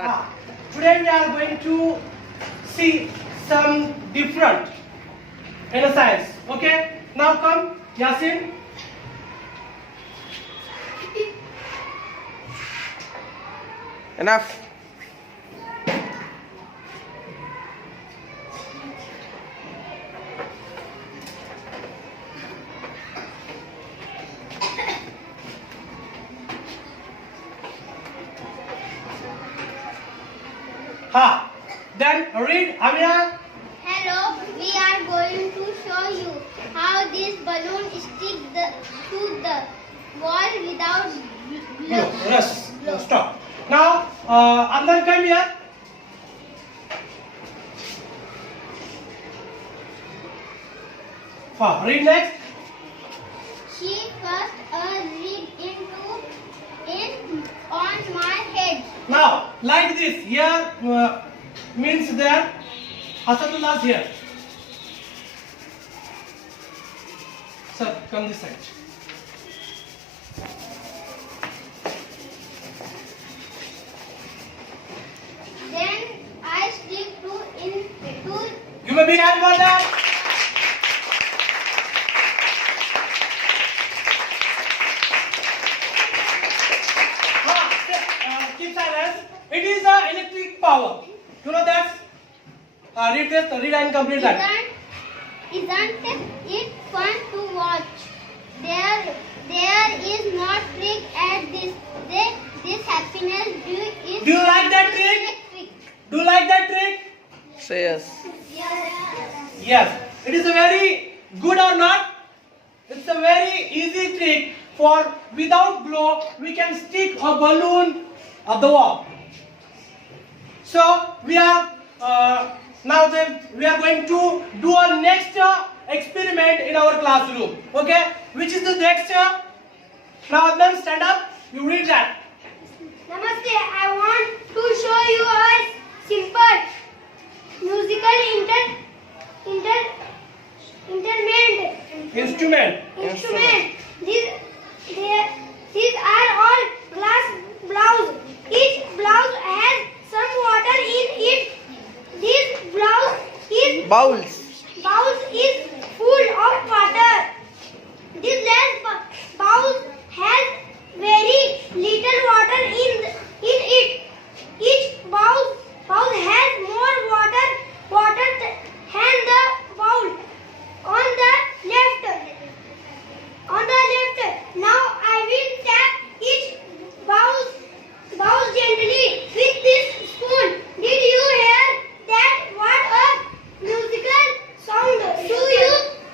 Today we are going to see some different in a science. Okay, now come Yasin. Enough. Ha. Then read Amina. Hello, we are going to show you how this balloon sticks to the wall without No, yes. No, stop. Now, Adnan, come here. Read next. She first read on my head. Now, like this. Here means that Hasanullah is here. Sir, come this side. Then I stick to. Give me a big hand for that. Keep silence. It is electric power. You know that? Read this. Read and complete that. Isn't it fun to watch? There is no trick at this. This happiness Do you like that trick? Do you like that trick? Say yes. Yes. It is a very good or not? It's a very easy trick for without glue we can stick a balloon at the wall. So we are we are going to do a next experiment in our classroom. Okay? Which is the next? Now Adnan, stand up. You read that. Namaste. I want to show you a simple musical Instrument. These are all glass bowls. Each bowl has some water in it. This bowl is full of water. This last bowl has very little water in it. Each bowl has more water than the bowl on the left. Now I will tap each bowl gently with this spoon. Did you hear that? What a musical sound! Do you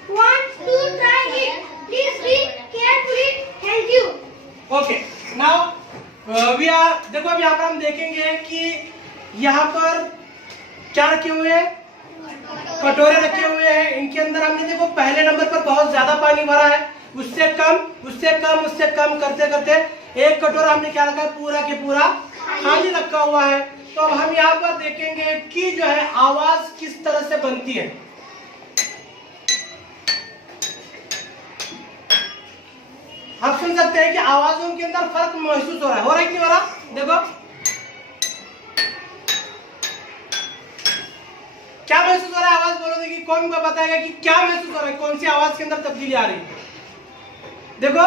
want to try it? Please be carefully. Thank you. Okay. Now we are. देखो अब यहाँ पर हम देखेंगे कि यहाँ पर क्या रखे हुए हैं? कटोरे रखे हुए हैं. इनके अंदर हमने देखो पहले नंबर पर बहुत ज्यादा पानी भरा है. उससे कम करते करते एक कटोरा हमने क्या रखा है? पूरा के पूरा खाली रखा हुआ है. तो अब हम यहाँ पर देखेंगे कि जो है आवाज किस तरह से बनती है. आप सुन सकते हैं कि आवाजों के अंदर फर्क महसूस हो रहा है. हो रहा है कि नहीं हो रहा? देखो क्या महसूस हो रहा है. आवाज बोलो देखिए. कौन को बताएगा कि क्या महसूस हो रहा है? कौन सी आवाज के अंदर तब्दीली आ रही है? देखो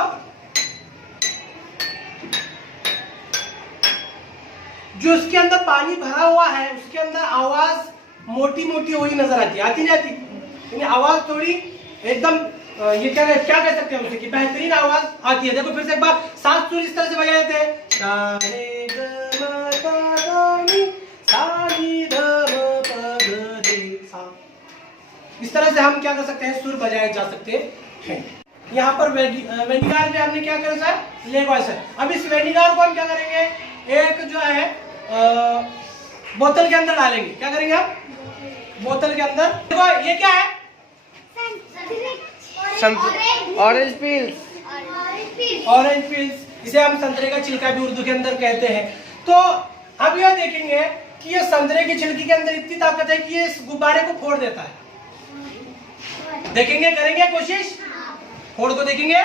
जो उसके अंदर पानी भरा हुआ है उसके अंदर आवाज मोटी मोटी हुई नजर आती है. आती नहीं आती? यानी आवाज थोड़ी एकदम ये क्या कह सकते हैं उसे कि बेहतरीन आवाज आती है. देखो फिर से एक बार सात सुर इस तरह से बजा देते हैं. इस तरह से हम क्या कर सकते हैं? सुर बजाए जा सकते हैं. यहाँ पर वेनिगार में हमने क्या करा है? लेगॉइस है. अब इस वेनिगार को हम क्या करेंगे? एक जो है बोतल के अंदर डालेंगे. क्या करेंगे हम? बोतल के अंदर. देखो ये क्या है? Orange peels. Orange peels. इसे हम संतरे का छिलका भी उर्दू के अंदर कहते हैं. तो अब यह देखेंगे कि ये संतरे की छिलकी के अंदर इतनी ताकत है कि ये इस गुब्बारे को फोड़ देता है. देखेंगे, करेंगे कोशिश. फोड़ को देखेंगे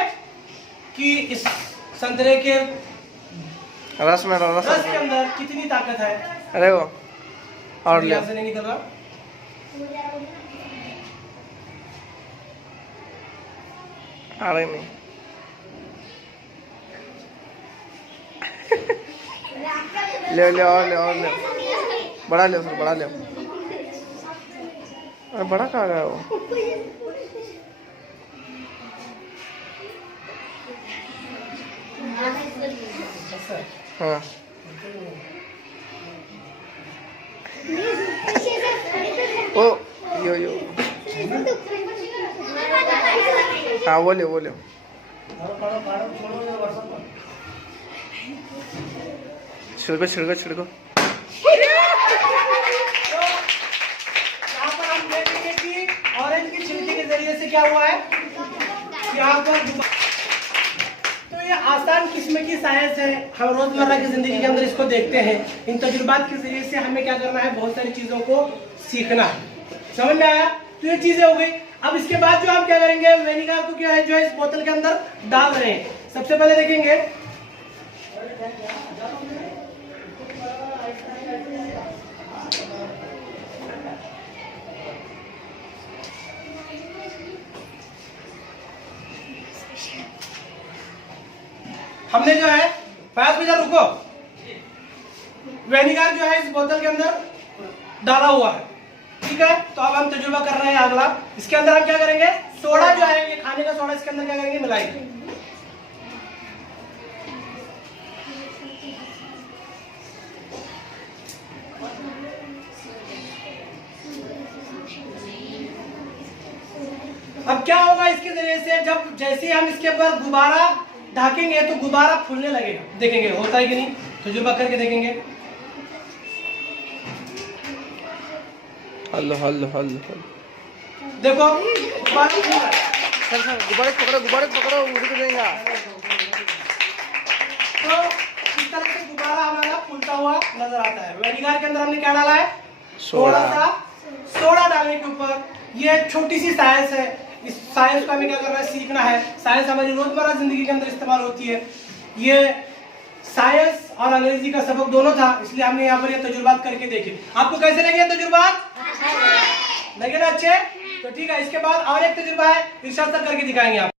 कि इस संतरे के रस में रस के अंदर कितनी ताकत है. अरे वो और ले यहाँ से नहीं निकल रहा। आ रही नहीं। ले ले और ले और ले, बड़ा ले उसको, बड़ा ले। अरे बड़ा कहाँ गया वो? हाँ ओ यो यो, हाँ वो ले वो ले। छिड़को छिड़को छिड़को। यहाँ पर हम देखेंगे कि ऑरेंज की छिलके के जरिए से क्या हुआ है, यहाँ पर तो ये आसान किस्म की साइंस है। हम रोजमर्रा की जिंदगी के अंदर इसको देखते हैं। इन तजुर्बात के जरिए से हमें क्या करना है, बहुत सारी चीजों को सीखना है। समझ में आया? तो ये चीजें हो गई। अब इसके बाद जो हम क्या करेंगे, वेनिगर को क्या है जो है इस बोतल के अंदर डाल रहे हैं। सबसे पहले देखेंगे हमने जो है फयाज भैया रुको, वेनिगर जो है इस बोतल के अंदर डाला हुआ है, ठीक है। तो अब हम तजुर्बा कर रहे हैं अगला। इसके अंदर हम क्या करेंगे, सोडा जो है ये खाने का सोडा, इसके अंदर क्या करेंगे, मिलाएंगे। अब क्या होगा इसके जरिए से, जब जैसे हम इसके ऊपर गुब्बारा ढकेंगे तो गुब्बारा फूलने लगेगा। देखेंगे होता है कि नहीं, तजुर्बा करके देखेंगे। Hello hello hello. देखो गुब्बारा फूल रहा है। सर सर गुब्बारे पकड़ो, गुब्बारे पकड़ो, रुक जाएगा। तो इस तरह से गुब्बारा हमारा फूलता हुआ नजर आता है। वेनिगर के अंदर हमने क्या डाला है, थोड़ा सा सोडा डालने के ऊपर। ये छोटी सी साइंस है, इस साइंस को हमें क्या करना है, सीखना है। साइंस हमारी रोजमर्रा जिंदगी के अंदर इस्तेमाल होती है। ये साइंस और अंग्रेजी का सबक दोनों था, इसलिए हमने यहाँ पर ये तजुर्बात करके देखे। आपको कैसे लगे तजुर्बात? लगे ना अच्छे? तो ठीक है, इसके बाद और एक तजुर्बा है, इरशाद सर करके दिखाएंगे आप।